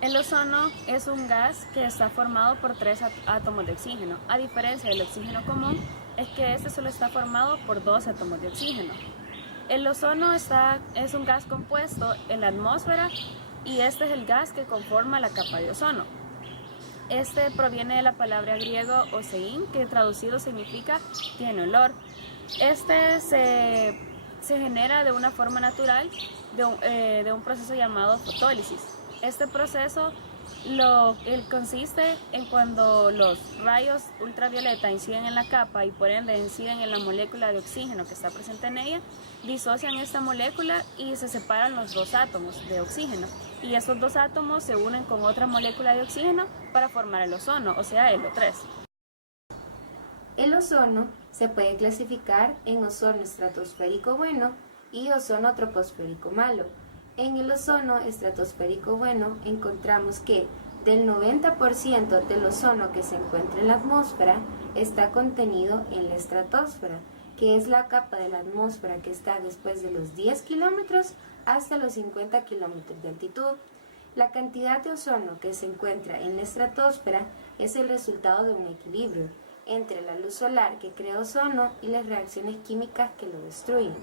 El ozono es un gas que está formado por 3 átomos de oxígeno. A diferencia del oxígeno común, es que este solo está formado por 2 átomos de oxígeno. El ozono es un gas compuesto en la atmósfera y este es el gas que conforma la capa de ozono. Este proviene de la palabra griego osein, que traducido significa tiene olor. Este se genera de una forma natural de un proceso llamado fotólisis. Este proceso consiste en cuando los rayos ultravioleta inciden en la capa y por ende inciden en la molécula de oxígeno que está presente en ella, disocian esta molécula y se separan los 2 átomos de oxígeno. Y esos 2 átomos se unen con otra molécula de oxígeno para formar el ozono, o sea, el O3. El ozono se puede clasificar en ozono estratosférico bueno y ozono troposférico malo. En el ozono estratosférico bueno encontramos que del 90% del ozono que se encuentra en la atmósfera está contenido en la estratosfera, que es la capa de la atmósfera que está después de los 10 kilómetros hasta los 50 kilómetros de altitud. La cantidad de ozono que se encuentra en la estratosfera es el resultado de un equilibrio entre la luz solar que crea ozono y las reacciones químicas que lo destruyen.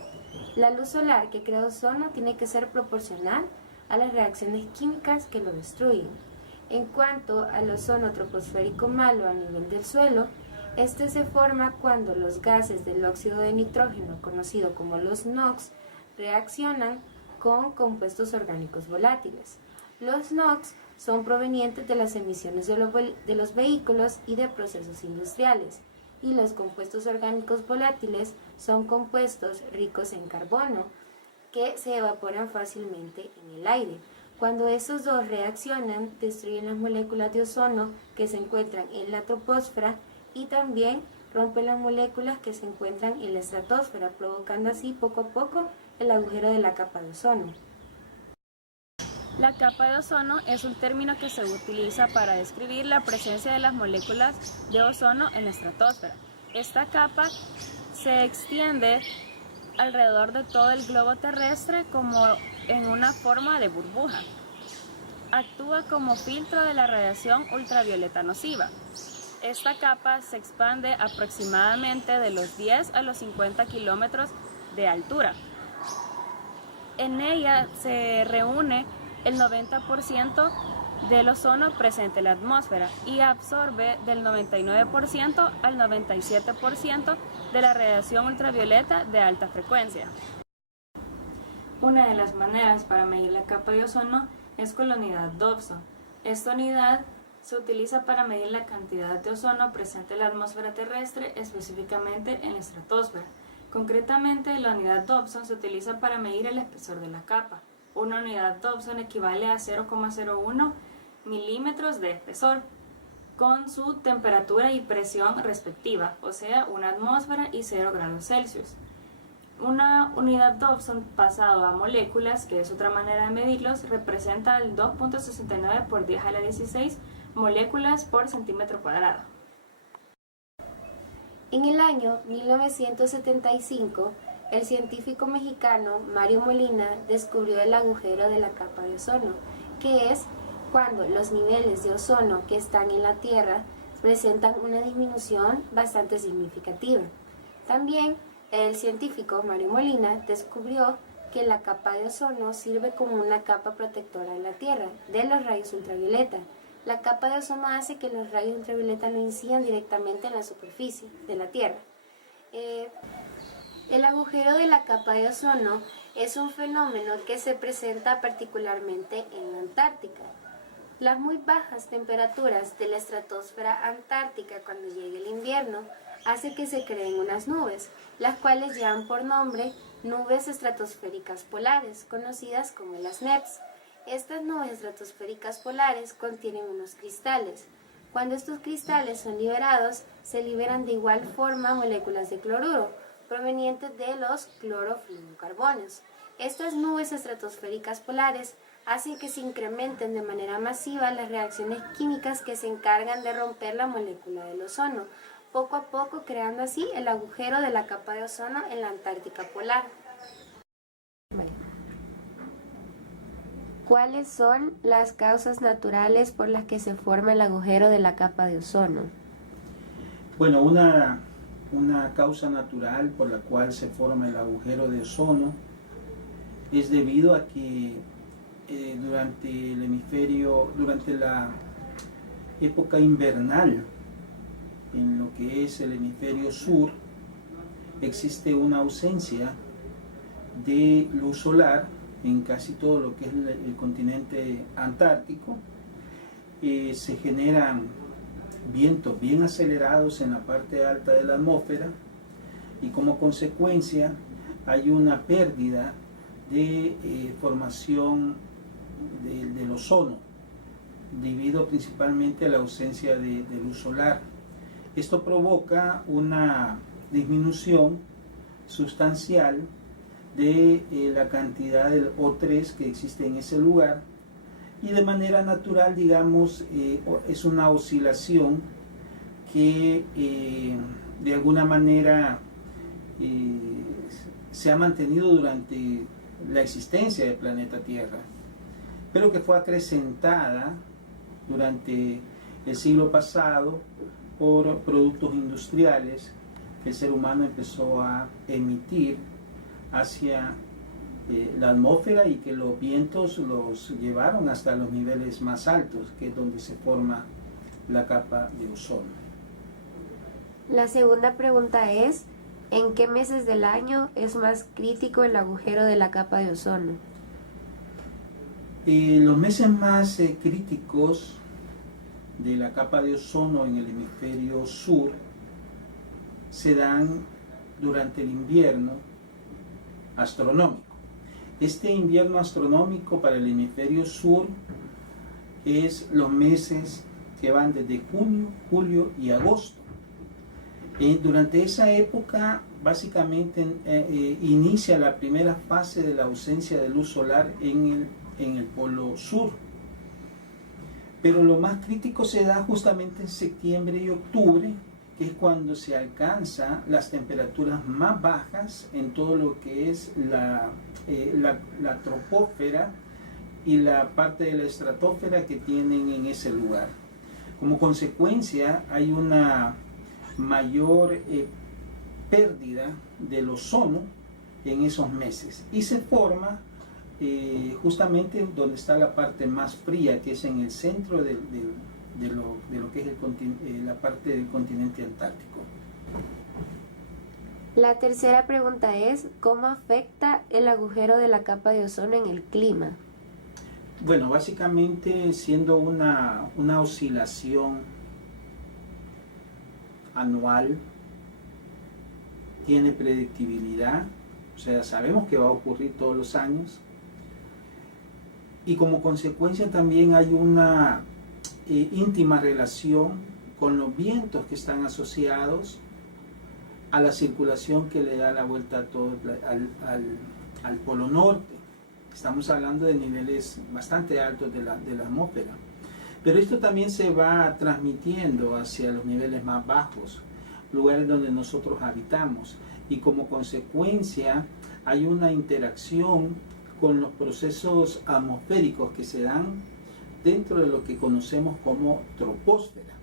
La luz solar que crea ozono tiene que ser proporcional a las reacciones químicas que lo destruyen. En cuanto al ozono troposférico malo a nivel del suelo, este se forma cuando los gases del óxido de nitrógeno, conocido como los NOx, reaccionan con compuestos orgánicos volátiles. Los NOx son provenientes de las emisiones de los vehículos y de procesos industriales, y los compuestos orgánicos volátiles son compuestos ricos en carbono que se evaporan fácilmente en el aire. Cuando estos dos reaccionan, destruyen las moléculas de ozono que se encuentran en la troposfera y también rompen las moléculas que se encuentran en la estratosfera, provocando así poco a poco el agujero de la capa de ozono. La capa de ozono es un término que se utiliza para describir la presencia de las moléculas de ozono en la estratosfera. Esta capa se extiende alrededor de todo el globo terrestre como en una forma de burbuja. Actúa como filtro de la radiación ultravioleta nociva. Esta capa se expande aproximadamente de los 10 a los 50 kilómetros de altura. En ella se reúne el 90% del ozono presente en la atmósfera y absorbe del 99% al 97% de la radiación ultravioleta de alta frecuencia. Una de las maneras para medir la capa de ozono es con la unidad Dobson. Esta unidad se utiliza para medir la cantidad de ozono presente en la atmósfera terrestre, específicamente en la estratosfera. Concretamente, la unidad Dobson se utiliza para medir el espesor de la capa. Una unidad Dobson equivale a 0,01 milímetros de espesor, con su temperatura y presión respectiva, o sea, 1 atmósfera y 0 grados Celsius. Una unidad Dobson pasado a moléculas, que es otra manera de medirlos, representa el 2.69 por 10 a la 16 moléculas por centímetro cuadrado. En el año 1975, el científico mexicano Mario Molina descubrió el agujero de la capa de ozono, que es cuando los niveles de ozono que están en la Tierra presentan una disminución bastante significativa. También el científico Mario Molina descubrió que la capa de ozono sirve como una capa protectora de la Tierra de los rayos ultravioleta. La capa de ozono hace que los rayos ultravioleta no incidan directamente en la superficie de la Tierra. El agujero de la capa de ozono es un fenómeno que se presenta particularmente en la Antártica. Las muy bajas temperaturas de la estratosfera antártica cuando llegue el invierno hace que se creen unas nubes, las cuales llevan por nombre nubes estratosféricas polares, conocidas como las NEPs. Estas nubes estratosféricas polares contienen unos cristales. Cuando estos cristales son liberados, se liberan de igual forma moléculas de cloruro, provenientes de los clorofluorocarbonos. Estas nubes estratosféricas polares hacen que se incrementen de manera masiva las reacciones químicas que se encargan de romper la molécula del ozono, poco a poco creando así el agujero de la capa de ozono en la Antártica polar. ¿Cuáles son las causas naturales por las que se forma el agujero de la capa de ozono? Bueno, una causa natural por la cual se forma el agujero de ozono es debido a que durante la época invernal, en lo que es el hemisferio sur, existe una ausencia de luz solar en casi todo lo que es el continente antártico. Se generan vientos bien acelerados en la parte alta de la atmósfera y como consecuencia hay una pérdida de formación del ozono debido principalmente a la ausencia de luz solar. Esto provoca una disminución sustancial de la cantidad del O3 que existe en ese lugar y de manera natural, digamos, es una oscilación que de alguna manera se ha mantenido durante la existencia del planeta Tierra, pero que fue acrecentada durante el siglo pasado por productos industriales que el ser humano empezó a emitir hacia la atmósfera y que los vientos los llevaron hasta los niveles más altos, que es donde se forma la capa de ozono. La segunda pregunta es, ¿en qué meses del año es más crítico el agujero de la capa de ozono? Los meses más críticos de la capa de ozono en el hemisferio sur se dan durante el invierno astronómico. Este invierno astronómico para el hemisferio sur es los meses que van desde junio, julio y agosto. Durante esa época básicamente inicia la primera fase de la ausencia de luz solar en el polo sur. Pero lo más crítico se da justamente en septiembre y octubre, que es cuando se alcanzan las temperaturas más bajas en todo lo que es la troposfera y la parte de la estratosfera que tienen en ese lugar. Como consecuencia hay una mayor pérdida del ozono en esos meses y se forma justamente donde está la parte más fría, que es en el centro de lo que es la parte del continente antártico. La tercera pregunta es, ¿cómo afecta el agujero de la capa de ozono en el clima? Bueno, básicamente siendo una oscilación anual, tiene predictibilidad, o sea, sabemos que va a ocurrir todos los años, y como consecuencia también hay una íntima relación con los vientos que están asociados a la circulación que le da la vuelta a todo al polo norte. Estamos hablando de niveles bastante altos de la atmósfera, pero esto también se va transmitiendo hacia los niveles más bajos, lugares donde nosotros habitamos, y como consecuencia hay una interacción con los procesos atmosféricos que se dan dentro de lo que conocemos como troposfera.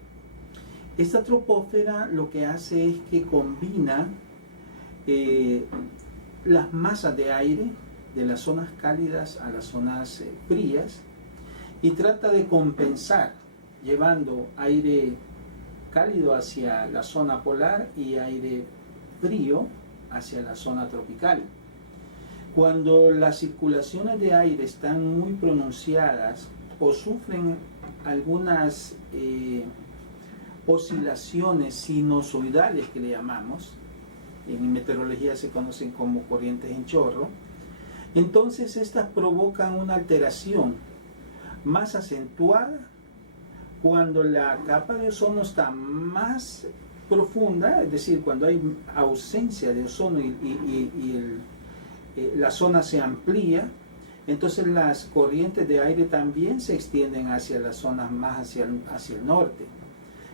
Esta troposfera lo que hace es que combina las masas de aire de las zonas cálidas a las zonas frías y trata de compensar llevando aire cálido hacia la zona polar y aire frío hacia la zona tropical. Cuando las circulaciones de aire están muy pronunciadas o sufren algunas oscilaciones sinusoidales que le llamamos, en meteorología se conocen como corrientes en chorro, entonces estas provocan una alteración más acentuada cuando la capa de ozono está más profunda, es decir, cuando hay ausencia de ozono y la zona se amplía, entonces las corrientes de aire también se extienden hacia las zonas más hacia el norte.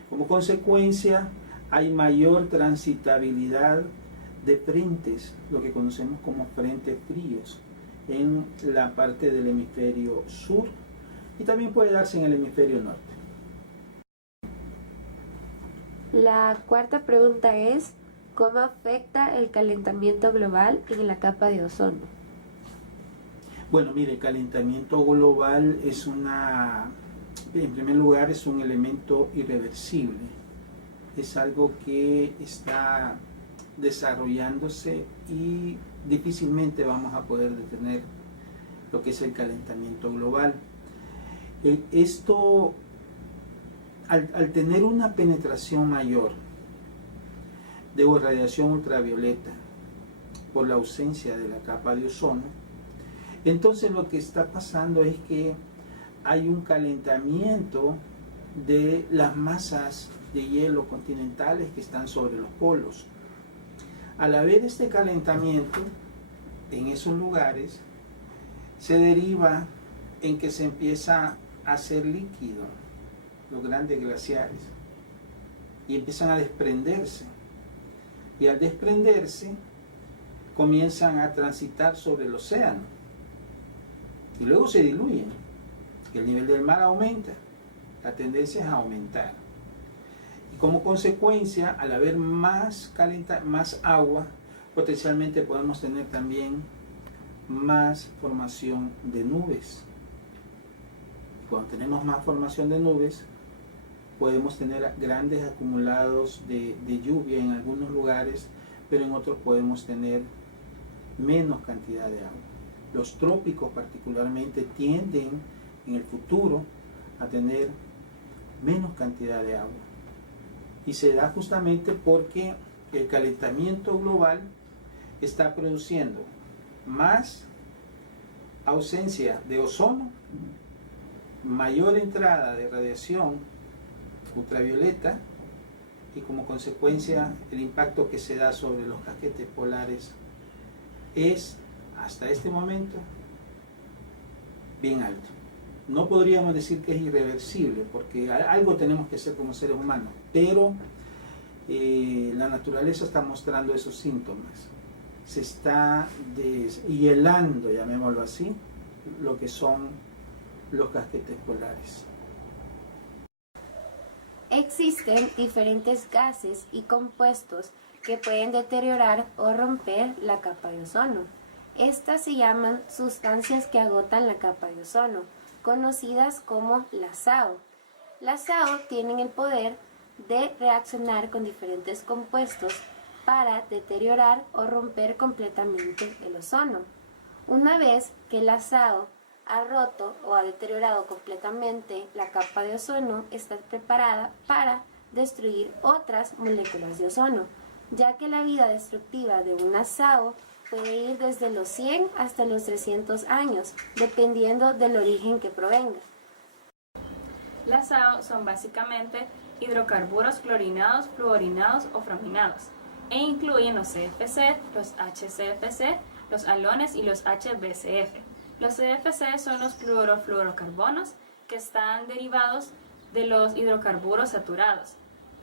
Como consecuencia, hay mayor transitabilidad de frentes, lo que conocemos como frentes fríos, en la parte del hemisferio sur y también puede darse en el hemisferio norte. La cuarta pregunta es, ¿cómo afecta el calentamiento global en la capa de ozono? Bueno, mire, el calentamiento global en primer lugar, es un elemento irreversible. Es algo que está desarrollándose y difícilmente vamos a poder detener lo que es el calentamiento global. Esto, al tener una penetración mayor de radiación ultravioleta por la ausencia de la capa de ozono, entonces lo que está pasando es que hay un calentamiento de las masas de hielo continentales que están sobre los polos. Al haber este calentamiento en esos lugares, se deriva en que se empieza a hacer líquido los grandes glaciares y empiezan a desprenderse. Y al desprenderse, comienzan a transitar sobre el océano y luego se diluyen. El nivel del mar aumenta, la tendencia es a aumentar. Y como consecuencia, al haber más agua, potencialmente podemos tener también más formación de nubes. Cuando tenemos más formación de nubes, podemos tener grandes acumulados de lluvia en algunos lugares, pero en otros podemos tener menos cantidad de agua. Los trópicos particularmente tienden en el futuro a tener menos cantidad de agua. Y se da justamente porque el calentamiento global está produciendo más ausencia de ozono, mayor entrada de radiación ultravioleta y como consecuencia el impacto que se da sobre los casquetes polares es hasta este momento bien alto. No podríamos decir que es irreversible porque algo tenemos que hacer como seres humanos, pero la naturaleza está mostrando esos síntomas. Se está deshielando, llamémoslo así, lo que son los casquetes polares. Existen diferentes gases y compuestos que pueden deteriorar o romper la capa de ozono. Estas se llaman sustancias que agotan la capa de ozono, conocidas como las SAO. Las SAO tienen el poder de reaccionar con diferentes compuestos para deteriorar o romper completamente el ozono. Una vez que la SAO ha roto o ha deteriorado completamente la capa de ozono, está preparada para destruir otras moléculas de ozono, ya que la vida destructiva de una SAO puede ir desde los 100 hasta los 300 años, dependiendo del origen que provenga. Las SAO son básicamente hidrocarburos clorinados, fluorinados o frominados, e incluyen los CFC, los HCFC, los halones y los HBCF. Los CFC son los clorofluorocarbonos que están derivados de los hidrocarburos saturados.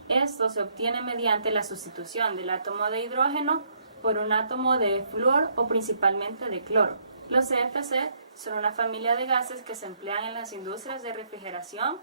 Esto se obtiene mediante la sustitución del átomo de hidrógeno por un átomo de flúor o principalmente de cloro. Los CFC son una familia de gases que se emplean en las industrias de refrigeración,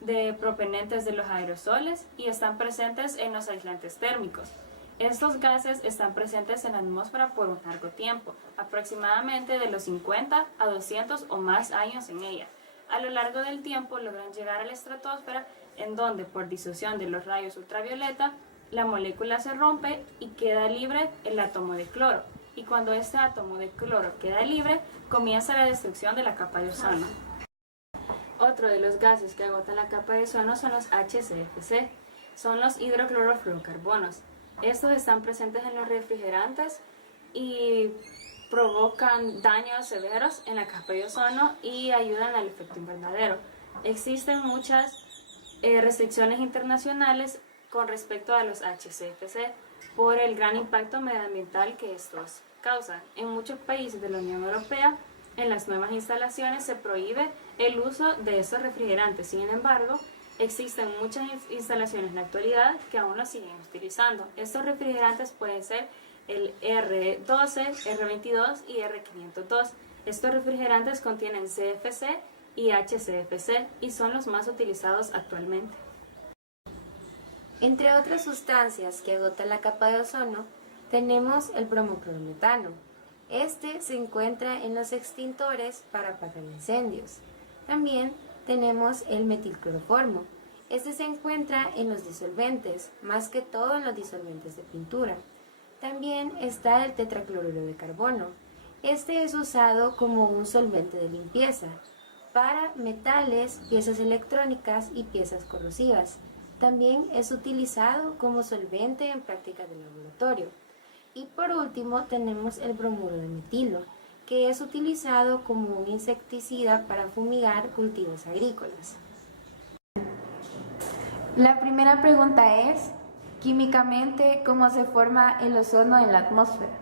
de propelentes de los aerosoles y están presentes en los aislantes térmicos. Estos gases están presentes en la atmósfera por un largo tiempo, aproximadamente de los 50 a 200 o más años en ella. A lo largo del tiempo logran llegar a la estratosfera, en donde por disusión de los rayos ultravioleta, la molécula se rompe y queda libre el átomo de cloro. Y cuando este átomo de cloro queda libre, comienza la destrucción de la capa de ozono. Otro de los gases que agotan la capa de ozono son los HCFC, son los hidroclorofluorocarbonos. Estos están presentes en los refrigerantes y provocan daños severos en la capa de ozono y ayudan al efecto invernadero. Existen muchas restricciones internacionales con respecto a los HCFC por el gran impacto medioambiental que estos causan. En muchos países de la Unión Europea, en las nuevas instalaciones se prohíbe el uso de estos refrigerantes. Sin embargo, existen muchas instalaciones en la actualidad que aún los siguen utilizando. Estos refrigerantes pueden ser el R12, R22 y R502. Estos refrigerantes contienen CFC y HCFC y son los más utilizados actualmente. Entre otras sustancias que agotan la capa de ozono, tenemos el bromoclorometano. Este se encuentra en los extintores para apagar incendios. También tenemos el metilcloroformo. Este se encuentra en los disolventes, más que todo en los disolventes de pintura. También está el tetracloruro de carbono. Este es usado como un solvente de limpieza para metales, piezas electrónicas y piezas corrosivas. También es utilizado como solvente en prácticas de laboratorio. Y por último tenemos el bromuro de metilo, que es utilizado como un insecticida para fumigar cultivos agrícolas. La primera pregunta es, químicamente, ¿cómo se forma el ozono en la atmósfera?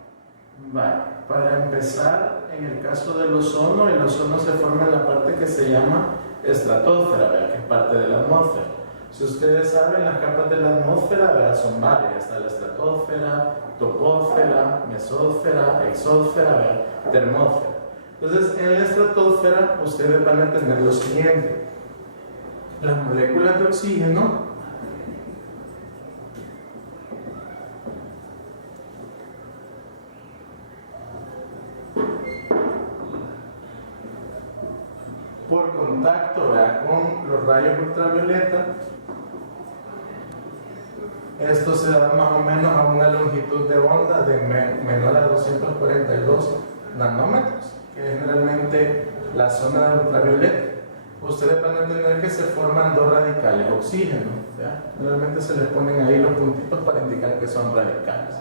Vale, para empezar, en el caso del ozono, el ozono se forma en la parte que se llama estratosfera, ¿verdad? Que es parte de la atmósfera. Si ustedes saben, las capas de la atmósfera, ¿verdad? Son varias. Está la estratosfera, topósfera, mesósfera, exósfera, ¿verdad? Termósfera. Entonces, en la estratosfera, ustedes van a tener lo siguiente. Las moléculas de oxígeno por contacto, ¿verdad? Con los rayos ultravioleta, esto se da más o menos a una longitud de onda de menor a 242 nanómetros, que es generalmente la zona de ultravioleta. Ustedes van a entender que se forman dos radicales, oxígeno, ¿verdad? Generalmente se les ponen ahí los puntitos para indicar que son radicales.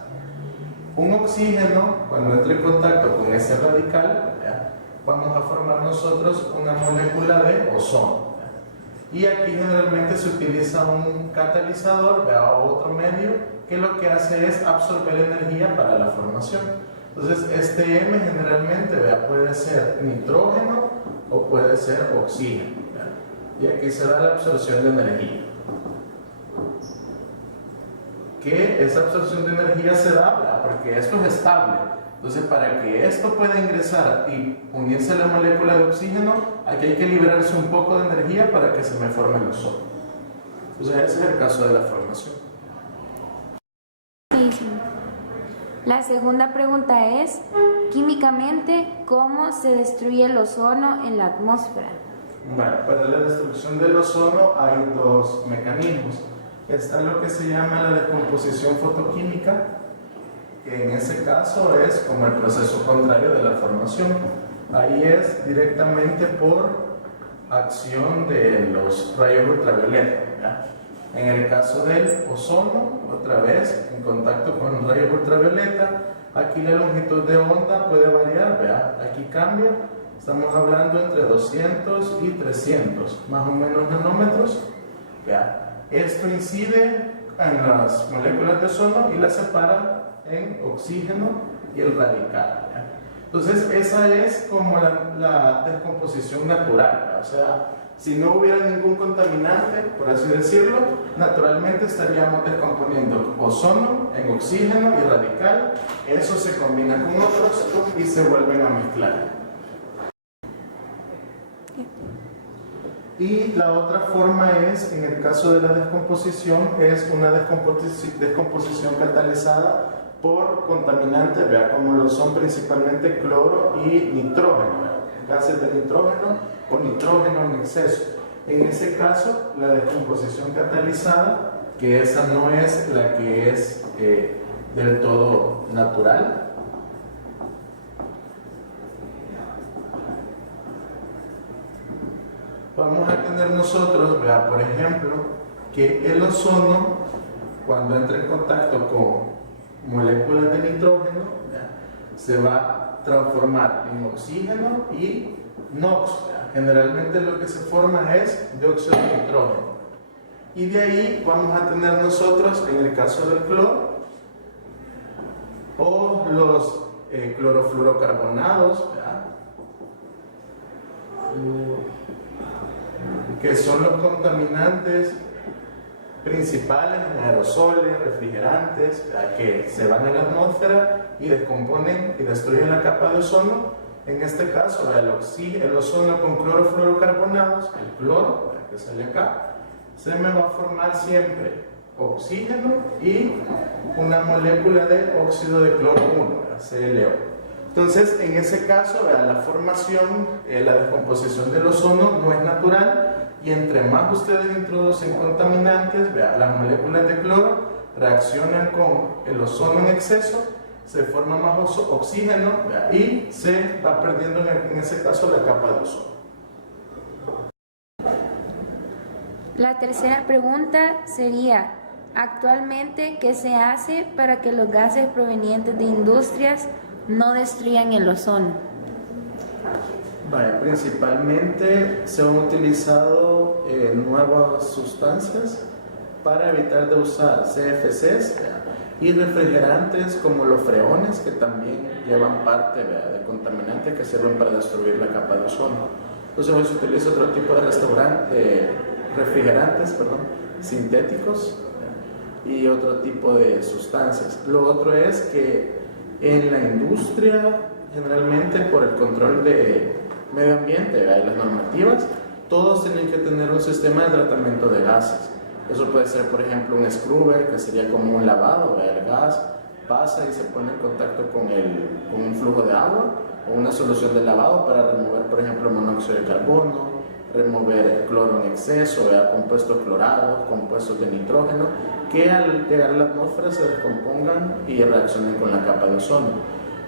Un oxígeno, cuando entre en contacto con ese radical, ¿verdad? Vamos a formar nosotros una molécula de ozono. Y aquí generalmente se utiliza un catalizador, ¿verdad? O otro medio que lo que hace es absorber energía para la formación. Entonces este M generalmente, ¿verdad? Puede ser nitrógeno o puede ser oxígeno, ¿verdad? Y aquí se da la absorción de energía. Que esa absorción de energía se da, ¿verdad? Porque esto es estable. Entonces, para que esto pueda ingresar y unirse a la molécula de oxígeno, aquí hay que liberarse un poco de energía para que se me forme el ozono. Entonces, ese es el caso de la formación. Sí. La segunda pregunta es, químicamente, ¿cómo se destruye el ozono en la atmósfera? Bueno, para la destrucción del ozono hay dos mecanismos. Está lo que se llama la descomposición fotoquímica, que en ese caso es como el proceso contrario de la formación. Ahí es directamente por acción de los rayos ultravioleta, ¿verdad? En el caso del ozono, otra vez en contacto con rayos ultravioleta, aquí la longitud de onda puede variar, ¿verdad? Aquí cambia, estamos hablando entre 200 y 300 más o menos nanómetros, ¿verdad? Esto incide en las moléculas de ozono y las separa en oxígeno y el radical, ¿ya? Entonces esa es como la descomposición natural, ¿ya? O sea, si no hubiera ningún contaminante, por así decirlo, naturalmente estaríamos descomponiendo ozono en oxígeno y radical, eso se combina con otros y se vuelven a mezclar. Y la otra forma es, en el caso de la descomposición, es una descomposición catalizada por contaminantes, ¿verdad? Como lo son principalmente cloro y nitrógeno, ¿verdad? Gases de nitrógeno o nitrógeno en exceso. En ese caso, la descomposición catalizada, que esa no es la que es del todo natural, vamos a tener nosotros, ¿verdad? Por ejemplo, que el ozono, cuando entra en contacto con moléculas de nitrógeno, ¿verdad? Se va a transformar en oxígeno y NOx, ¿verdad? Generalmente lo que se forma es dióxido de nitrógeno. Y de ahí vamos a tener nosotros, en el caso del cloro, o los clorofluorocarbonados, ¿verdad? Que son los contaminantes principales en aerosoles, refrigerantes, que se van a la atmósfera y descomponen y destruyen la capa de ozono. En este caso, el ozono con clorofluorocarbonados, el cloro, que sale acá, se me va a formar siempre oxígeno y una molécula de óxido de cloro 1, ClO. Entonces, en ese caso, la formación, la descomposición del ozono no es natural, y entre más ustedes introducen contaminantes, las moléculas de cloro reaccionan con el ozono en exceso, se forma más oxígeno y se va perdiendo en ese caso la capa de ozono. La tercera pregunta sería, actualmente, ¿qué se hace para que los gases provenientes de industrias no destruyan el ozono? Principalmente se han utilizado nuevas sustancias para evitar de usar CFCs y refrigerantes como los freones, que también llevan parte de contaminantes que sirven para destruir la capa de ozono. Entonces hoy se utiliza otro tipo de refrigerantes sintéticos y otro tipo de sustancias. Lo otro es que en la industria, generalmente por el control de medio ambiente y las normativas, todos tienen que tener un sistema de tratamiento de gases. Eso puede ser, por ejemplo, un scrubber, que sería como un lavado, el gas pasa y se pone en contacto con un flujo de agua o una solución de lavado para remover, por ejemplo, monóxido de carbono, remover cloro en exceso, compuestos clorados, compuestos de nitrógeno, que al llegar a la atmósfera se descompongan y reaccionen con la capa de ozono.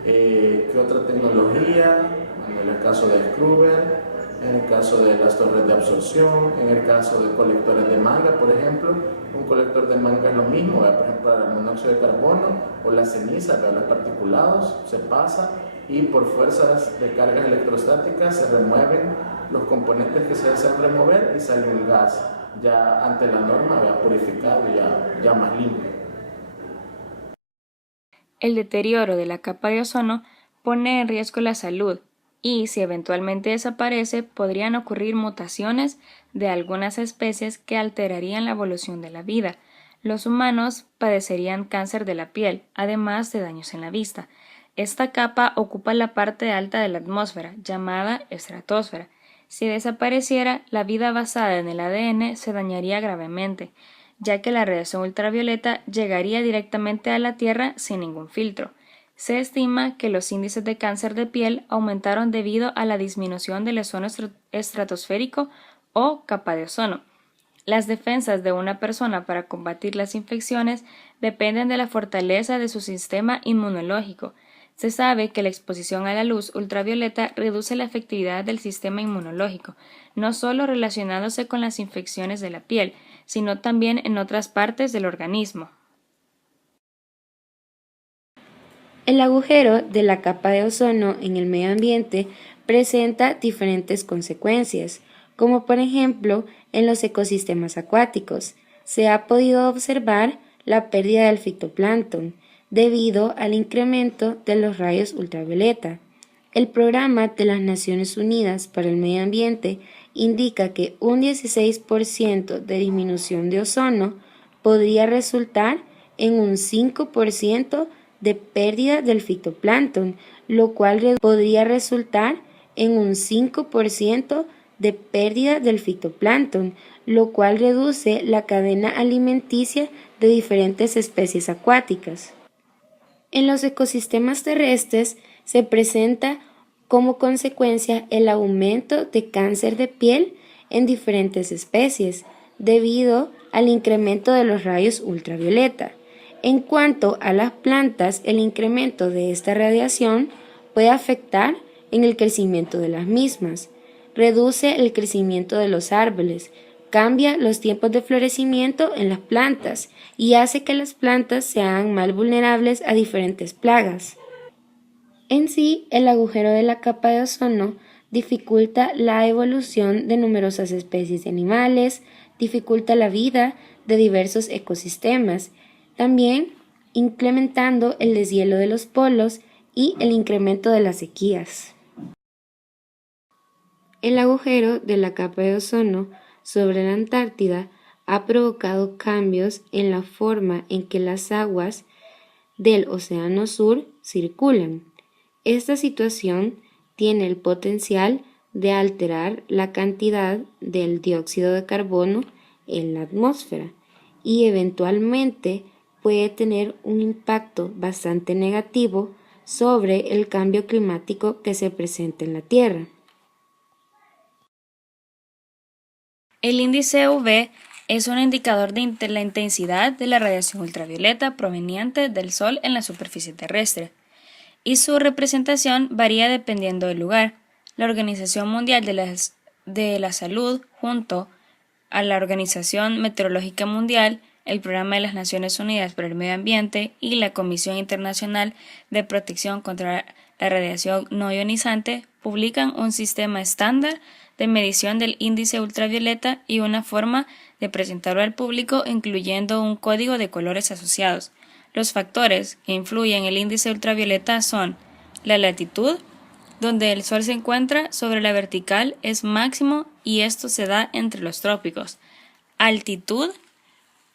¿Qué otra tecnología? En el caso de scrubber, en el caso de las torres de absorción, en el caso de colectores de manga, por ejemplo, un colector de manga es lo mismo, por ejemplo, para el monóxido de carbono o la ceniza, los particulados, se pasa y por fuerzas de cargas electrostáticas se remueven los componentes que se desean remover y sale un gas ya ante la norma, purificado y ya más limpio. El deterioro de la capa de ozono pone en riesgo la salud y, si eventualmente desaparece, podrían ocurrir mutaciones de algunas especies que alterarían la evolución de la vida. Los humanos padecerían cáncer de la piel, además de daños en la vista. Esta capa ocupa la parte alta de la atmósfera, llamada estratosfera. Si desapareciera, la vida basada en el ADN se dañaría gravemente, ya que la radiación ultravioleta llegaría directamente a la Tierra sin ningún filtro. Se estima que los índices de cáncer de piel aumentaron debido a la disminución del ozono estratosférico o capa de ozono. Las defensas de una persona para combatir las infecciones dependen de la fortaleza de su sistema inmunológico. Se sabe que la exposición a la luz ultravioleta reduce la efectividad del sistema inmunológico, no solo relacionándose con las infecciones de la piel, sino también en otras partes del organismo. El agujero de la capa de ozono en el medio ambiente presenta diferentes consecuencias, como por ejemplo en los ecosistemas acuáticos. Se ha podido observar la pérdida del fitoplancton debido al incremento de los rayos ultravioleta. El Programa de las Naciones Unidas para el Medio Ambiente indica que un 16% de disminución de ozono podría resultar en un 5% de pérdida del fitoplancton, lo cual podría resultar en un 5% de pérdida del fitoplancton, lo cual reduce la cadena alimenticia de diferentes especies acuáticas. En los ecosistemas terrestres se presenta como consecuencia el aumento de cáncer de piel en diferentes especies debido al incremento de los rayos ultravioleta. En cuanto a las plantas, el incremento de esta radiación puede afectar en el crecimiento de las mismas, reduce el crecimiento de los árboles, cambia los tiempos de florecimiento en las plantas y hace que las plantas sean más vulnerables a diferentes plagas. En sí, el agujero de la capa de ozono dificulta la evolución de numerosas especies de animales, dificulta la vida de diversos ecosistemas, también incrementando el deshielo de los polos y el incremento de las sequías. El agujero de la capa de ozono sobre la Antártida ha provocado cambios en la forma en que las aguas del Océano Sur circulan. Esta situación tiene el potencial de alterar la cantidad del dióxido de carbono en la atmósfera y eventualmente puede tener un impacto bastante negativo sobre el cambio climático que se presenta en la Tierra. El índice UV es un indicador de la intensidad de la radiación ultravioleta proveniente del Sol en la superficie terrestre, y su representación varía dependiendo del lugar. La Organización Mundial de la Salud, junto a la Organización Meteorológica Mundial, el Programa de las Naciones Unidas para el Medio Ambiente y la Comisión Internacional de Protección contra la Radiación No Ionizante, publican un sistema estándar de medición del índice ultravioleta y una forma de presentarlo al público, incluyendo un código de colores asociados. Los factores que influyen en el índice ultravioleta son la latitud, donde el Sol se encuentra sobre la vertical, es máximo y esto se da entre los trópicos. Altitud,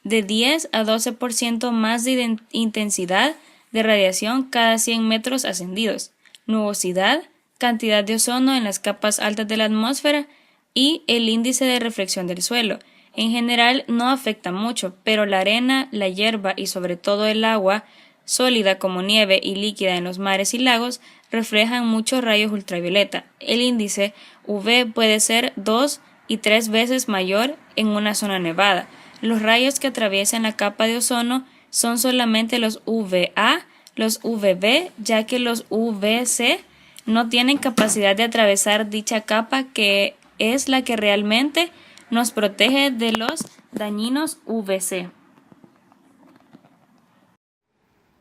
de 10 a 12% más de intensidad de radiación cada 100 metros ascendidos. Nubosidad, cantidad de ozono en las capas altas de la atmósfera y el índice de reflexión del suelo. En general no afecta mucho, pero la arena, la hierba y sobre todo el agua, sólida como nieve y líquida en los mares y lagos, reflejan muchos rayos ultravioleta. El índice UV puede ser 2 y 3 veces mayor en una zona nevada. Los rayos que atraviesan la capa de ozono son solamente los UVA, los UVB, ya que los UVC no tienen capacidad de atravesar dicha capa, que es la que realmente nos protege de los dañinos UVC.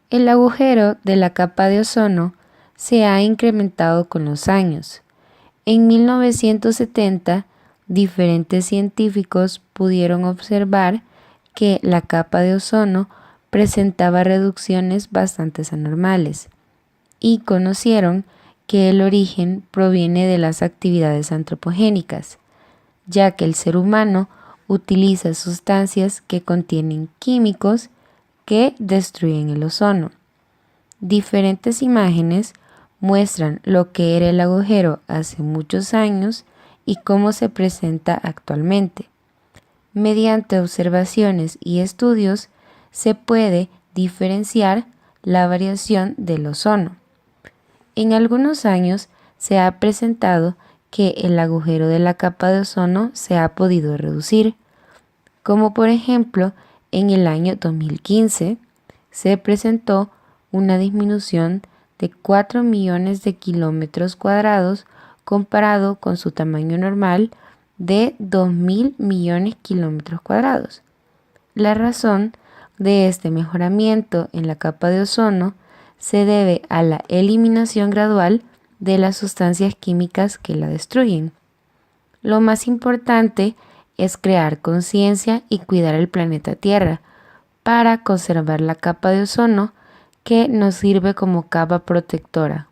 El agujero de la capa de ozono se ha incrementado con los años. En 1970, diferentes científicos pudieron observar que la capa de ozono presentaba reducciones bastante anormales y conocieron que el origen proviene de las actividades antropogénicas, ya que el ser humano utiliza sustancias que contienen químicos que destruyen el ozono. Diferentes imágenes muestran lo que era el agujero hace muchos años y cómo se presenta actualmente. Mediante observaciones y estudios se puede diferenciar la variación del ozono. En algunos años se ha presentado que el agujero de la capa de ozono se ha podido reducir, como por ejemplo en el año 2015 se presentó una disminución de 4 millones de kilómetros cuadrados comparado con su tamaño normal de 2.000 millones de kilómetros cuadrados. La razón de este mejoramiento en la capa de ozono se debe a la eliminación gradual de las sustancias químicas que la destruyen. Lo más importante es crear conciencia y cuidar el planeta Tierra para conservar la capa de ozono que nos sirve como capa protectora